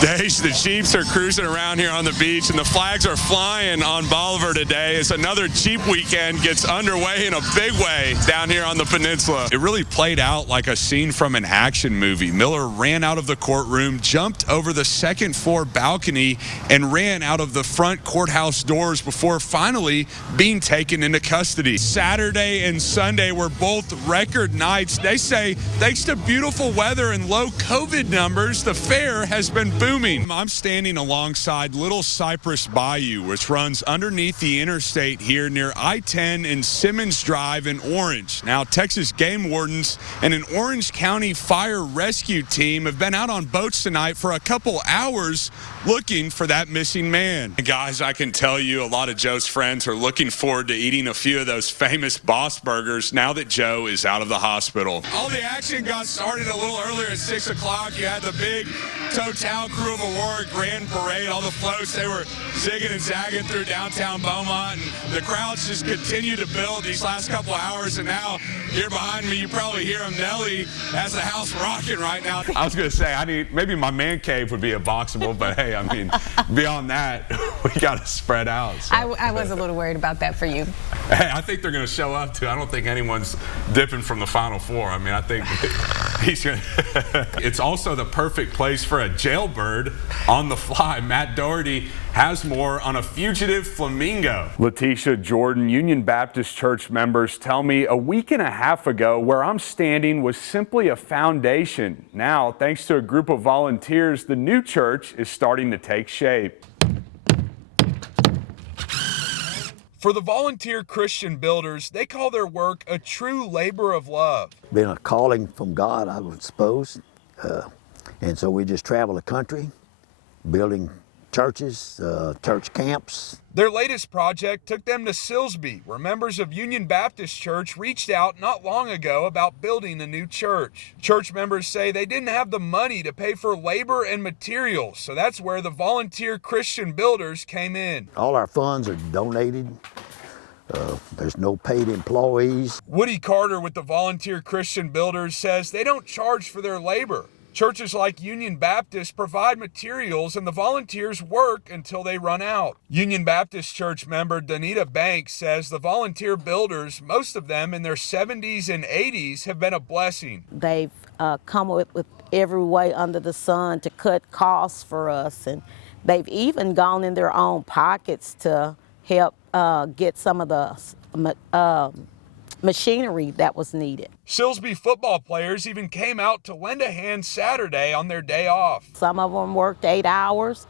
Days, the Jeeps are cruising around here on the beach, and the flags are flying on Bolivar today as another Jeep weekend gets underway in a big way down here on the peninsula. It really played out like a scene from an action movie. Miller ran out of the courtroom, jumped over the second floor balcony, and ran out of the front courthouse doors before finally being taken into custody. Saturday and Sunday were both record nights. They say thanks to beautiful weather and low COVID numbers, the fair has been booming. I'm standing alongside Little Cypress Bayou, which runs underneath the interstate here near I-10 and Simmons Drive in Orange. Now, Texas game wardens and an Orange County fire rescue team have been out on boats tonight for a couple hours looking for that missing man. And guys, I can tell you a lot of Joe's friends are looking forward to eating a few of those famous Boss Burgers now that Joe is out of the hospital. All the action got started a little earlier at 6 o'clock. You had the big Total Crew of Aurora Grand Parade, all the floats, they were zigging and zagging through downtown Beaumont, and the crowds just continue to build these last couple hours, and now here behind me, you probably hear him, Nelly, has the house rocking right now. I was going to say, maybe my man cave would be a boxable, but hey, I mean, beyond that, we got to spread out. So. I was a little worried about that for you. Hey, I think they're going to show up, too. I don't think anyone's dipping from the Final Four. I mean, I think he's going to. It's also the perfect place for a jailbird on the fly. Matt Doherty has more on a fugitive flamingo. Letitia Jordan, Union Baptist Church members tell me a week and a half ago where I'm standing was simply a foundation. Now, thanks to a group of volunteers, the new church is starting to take shape. For the volunteer Christian builders, they call their work a true labor of love. Been a calling from God, I would suppose. And so we just travel the country, building churches, church camps. Their latest project took them to Silsbee, where members of Union Baptist Church reached out not long ago about building a new church. Church members say they didn't have the money to pay for labor and materials, so that's where the volunteer Christian builders came in. All our funds are donated. There's no paid employees. Woody Carter with the volunteer Christian builders says they don't charge for their labor. Churches like Union Baptist provide materials and the volunteers work until they run out. Union Baptist Church member Danita Banks says the volunteer builders, most of them in their 70s and 80s, have been a blessing. They've come with every way under the sun to cut costs for us, and they've even gone in their own pockets to help get some of the machinery that was needed. Silsbee football players even came out to lend a hand Saturday on their day off. Some of them worked 8 hours,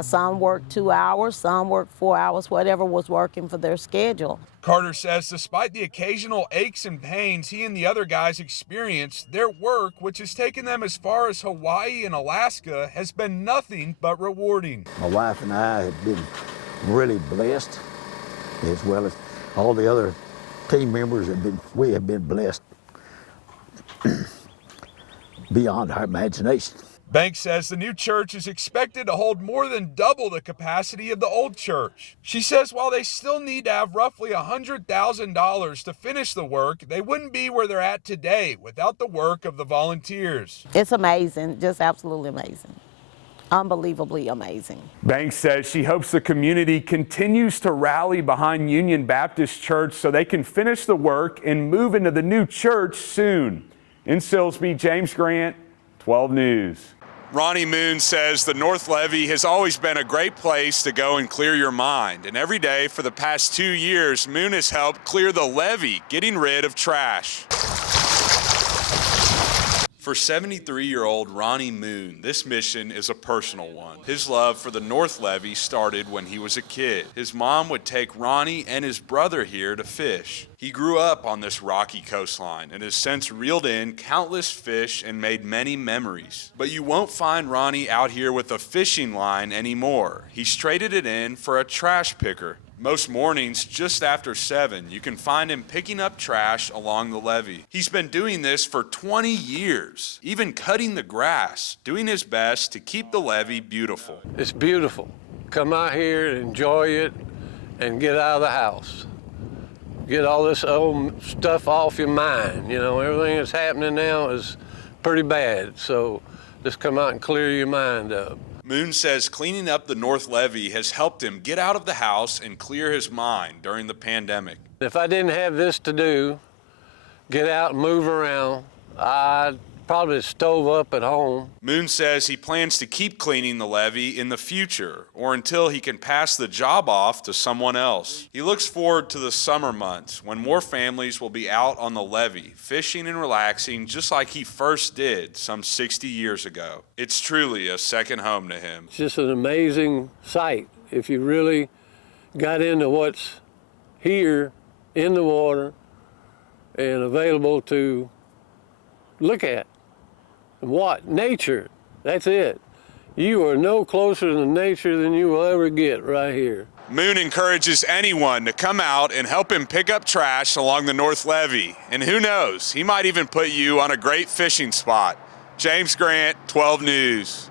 some worked 2 hours, some worked 4 hours, whatever was working for their schedule. Carter says despite the occasional aches and pains he and the other guys experienced, their work, which has taken them as far as Hawaii and Alaska, has been nothing but rewarding. My wife and I have been really blessed, as well as all the other team members we have been blessed beyond our imagination. Banks says the new church is expected to hold more than double the capacity of the old church. She says while they still need to have roughly $100,000 to finish the work, they wouldn't be where they're at today without the work of the volunteers. It's amazing, just absolutely amazing. Unbelievably amazing. Banks says she hopes the community continues to rally behind Union Baptist Church so they can finish the work and move into the new church soon. In Silsbee, James Grant, 12 News. Ronnie Moon says the North Levee has always been a great place to go and clear your mind. And every day for the past 2 years, Moon has helped clear the levee, getting rid of trash. For 73-year-old Ronnie Moon, this mission is a personal one. His love for the North Levee started when he was a kid. His mom would take Ronnie and his brother here to fish. He grew up on this rocky coastline and has since reeled in countless fish and made many memories. But you won't find Ronnie out here with a fishing line anymore. He's traded it in for a trash picker. Most mornings, just after 7, you can find him picking up trash along the levee. He's been doing this for 20 years, even cutting the grass, doing his best to keep the levee beautiful. It's beautiful. Come out here and enjoy it and get out of the house. Get all this old stuff off your mind. You know, everything that's happening now is pretty bad, so just come out and clear your mind up. Moon says cleaning up the North Levee has helped him get out of the house and clear his mind during the pandemic. If I didn't have this to do, get out and move around, I'd probably stove up at home. Moon says he plans to keep cleaning the levee in the future or until he can pass the job off to someone else. He looks forward to the summer months when more families will be out on the levee, fishing and relaxing just like he first did some 60 years ago. It's truly a second home to him. It's just an amazing sight if you really got into what's here in the water and available to look at. What? Nature. That's it. You are no closer to nature than you will ever get right here. Moon encourages anyone to come out and help him pick up trash along the North Levee. And who knows, he might even put you on a great fishing spot. James Grant, 12 News.